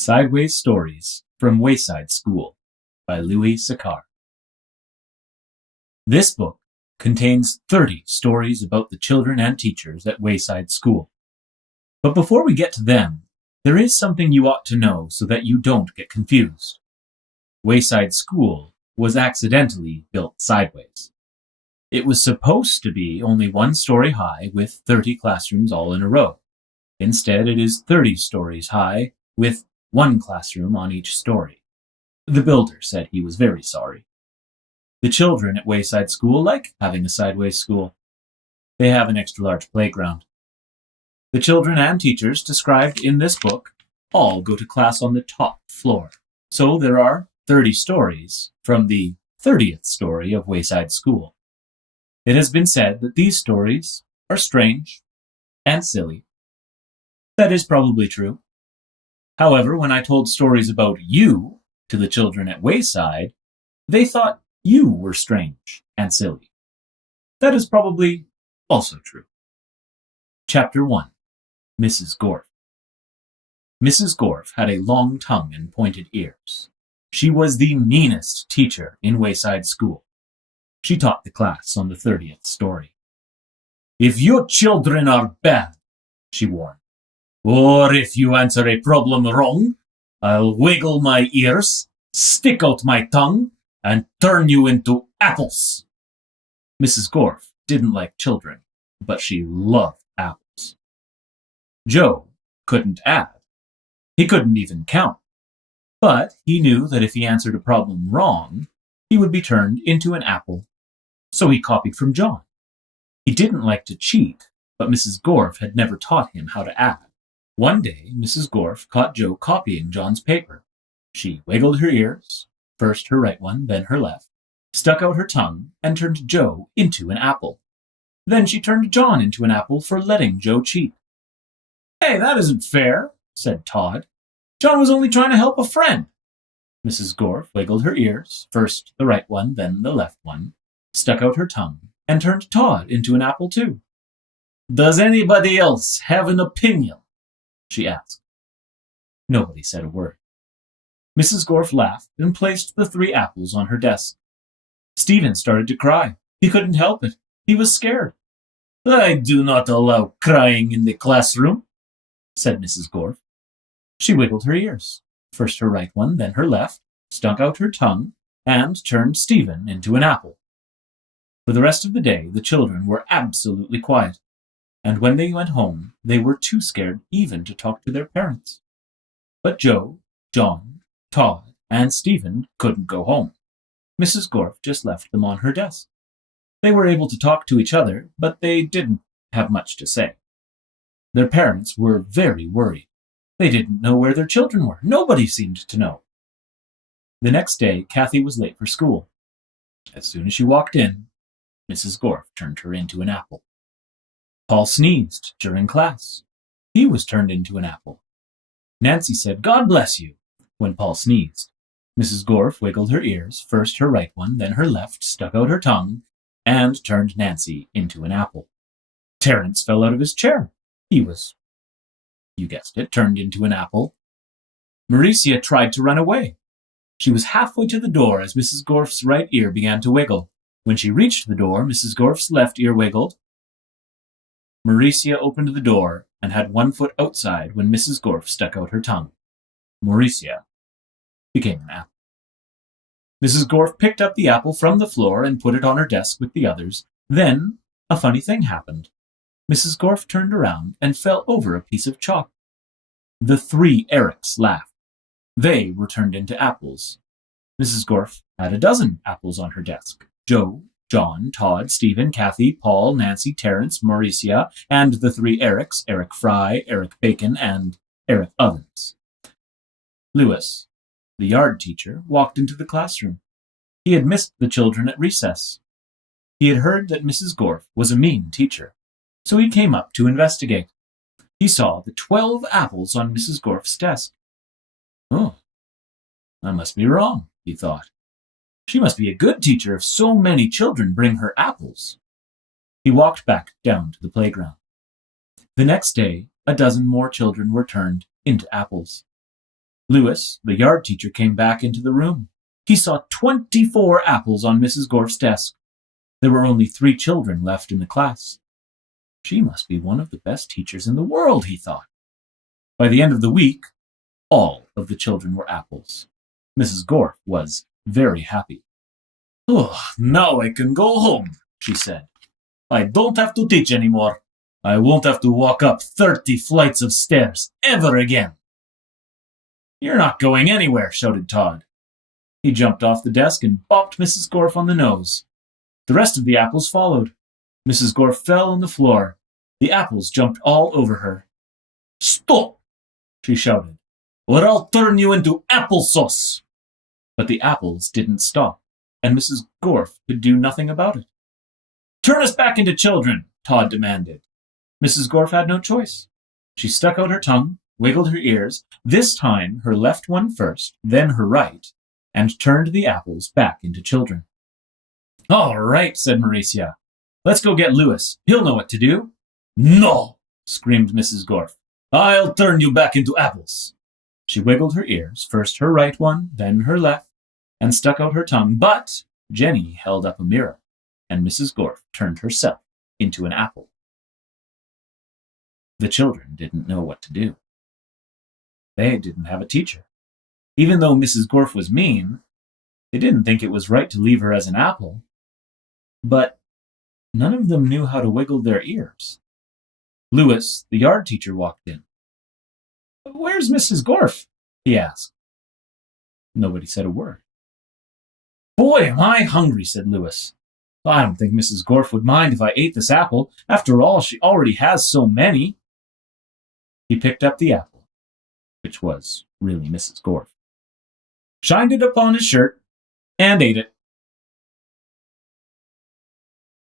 Sideways Stories from Wayside School by Louis Sicard. This book contains 30 stories about the children and teachers at Wayside School. But before we get to them, there is something you ought to know so that you don't get confused. Wayside School was accidentally built sideways. It was supposed to be only one story high with 30 classrooms all in a row. Instead, it is 30 stories high with one classroom on each story. The builder said he was very sorry. The children at Wayside School like having a sideways school. They have an extra-large playground. The children and teachers described in this book all go to class on the top floor. So there are 30 stories from the 30th story of Wayside School. It has been said that these stories are strange and silly. That is probably true. However, when I told stories about you to the children at Wayside, they thought you were strange and silly. That is probably also true. Chapter 1. Mrs. Gorf. Mrs. Gorf had a long tongue and pointed ears. She was the meanest teacher in Wayside School. She taught the class on the 30th story. "If you children are bad," she warned, "or if you answer a problem wrong, I'll wiggle my ears, stick out my tongue, and turn you into apples." Mrs. Gorf didn't like children, but she loved apples. Joe couldn't add. He couldn't even count. But he knew that if he answered a problem wrong, he would be turned into an apple. So he copied from John. He didn't like to cheat, but Mrs. Gorf had never taught him how to add. One day, Mrs. Gorf caught Joe copying John's paper. She wiggled her ears, first her right one, then her left, stuck out her tongue, and turned Joe into an apple. Then she turned John into an apple for letting Joe cheat. "Hey, that isn't fair," said Todd. "John was only trying to help a friend." Mrs. Gorf wiggled her ears, first the right one, then the left one, stuck out her tongue, and turned Todd into an apple too. "Does anybody else have an opinion?" she asked. Nobody said a word. Mrs. Gorf laughed and placed the 3 apples on her desk. Stephen started to cry. He couldn't help it. He was scared. "I do not allow crying in the classroom," said Mrs. Gorf. She wiggled her ears, first her right one, then her left, stuck out her tongue, and turned Stephen into an apple. For the rest of the day, the children were absolutely quiet, and when they went home, they were too scared even to talk to their parents. But Joe, John, Todd, and Stephen couldn't go home. Mrs. Gorf just left them on her desk. They were able to talk to each other, but they didn't have much to say. Their parents were very worried. They didn't know where their children were. Nobody seemed to know. The next day, Kathy was late for school. As soon as she walked in, Mrs. Gorf turned her into an apple. Paul sneezed during class. He was turned into an apple. Nancy said, "God bless you," when Paul sneezed. Mrs. Gorf wiggled her ears, first her right one, then her left, stuck out her tongue, and turned Nancy into an apple. Terence fell out of his chair. He was, you guessed it, turned into an apple. Mauricia tried to run away. She was halfway to the door as Mrs. Gorf's right ear began to wiggle. When she reached the door, Mrs. Gorf's left ear wiggled. Mauricia opened the door and had one foot outside when Mrs. Gorf stuck out her tongue. Mauricia became an apple. Mrs. Gorf picked up the apple from the floor and put it on her desk with the others. Then a funny thing happened. Mrs. Gorf turned around and fell over a piece of chalk. The 3 Erics laughed. They were turned into apples. Mrs. Gorf had a dozen apples on her desk. Joe, John, Todd, Stephen, Kathy, Paul, Nancy, Terence, Mauricia, and the 3 Erics, Eric Fry, Eric Bacon, and Eric Ovens. Lewis, the yard teacher, walked into the classroom. He had missed the children at recess. He had heard that Mrs. Gorf was a mean teacher, so he came up to investigate. He saw the 12 apples on Mrs. Gorf's desk. "Oh, I must be wrong," he thought. "She must be a good teacher if so many children bring her apples." He walked back down to the playground. The next day, a dozen more children were turned into apples. Lewis, the yard teacher, came back into the room. He saw 24 apples on Mrs. Gorf's desk. There were only 3 children left in the class. She must be one of the best teachers in the world, he thought. By the end of the week, all of the children were apples. Mrs. Gorf was very happy. "Oh, now I can go home," she said. "I don't have to teach anymore. I won't have to walk up 30 flights of stairs ever again." "You're not going anywhere," shouted Todd. He jumped off the desk and bopped Mrs. Gorf on the nose. The rest of the apples followed. Mrs. Gorf fell on the floor. The apples jumped all over her. "Stop!" she shouted, "or I'll turn you into applesauce." But the apples didn't stop, and Mrs. Gorf could do nothing about it. "Turn us back into children," Todd demanded. Mrs. Gorf had no choice. She stuck out her tongue, wiggled her ears, this time her left one first, then her right, and turned the apples back into children. "All right," said Mauricia. "Let's go get Lewis. He'll know what to do." "No!" screamed Mrs. Gorf. "I'll turn you back into apples." She wiggled her ears, first her right one, then her left, and stuck out her tongue, but Jenny held up a mirror, and Mrs. Gorf turned herself into an apple. The children didn't know what to do. They didn't have a teacher. Even though Mrs. Gorf was mean, they didn't think it was right to leave her as an apple. But none of them knew how to wiggle their ears. Lewis, the yard teacher, walked in. "Where's Mrs. Gorf?" he asked. Nobody said a word. "Boy, am I hungry," said Lewis. "I don't think Mrs. Gorf would mind if I ate this apple. After all, she already has so many." He picked up the apple, which was really Mrs. Gorf, shined it upon his shirt, and ate it.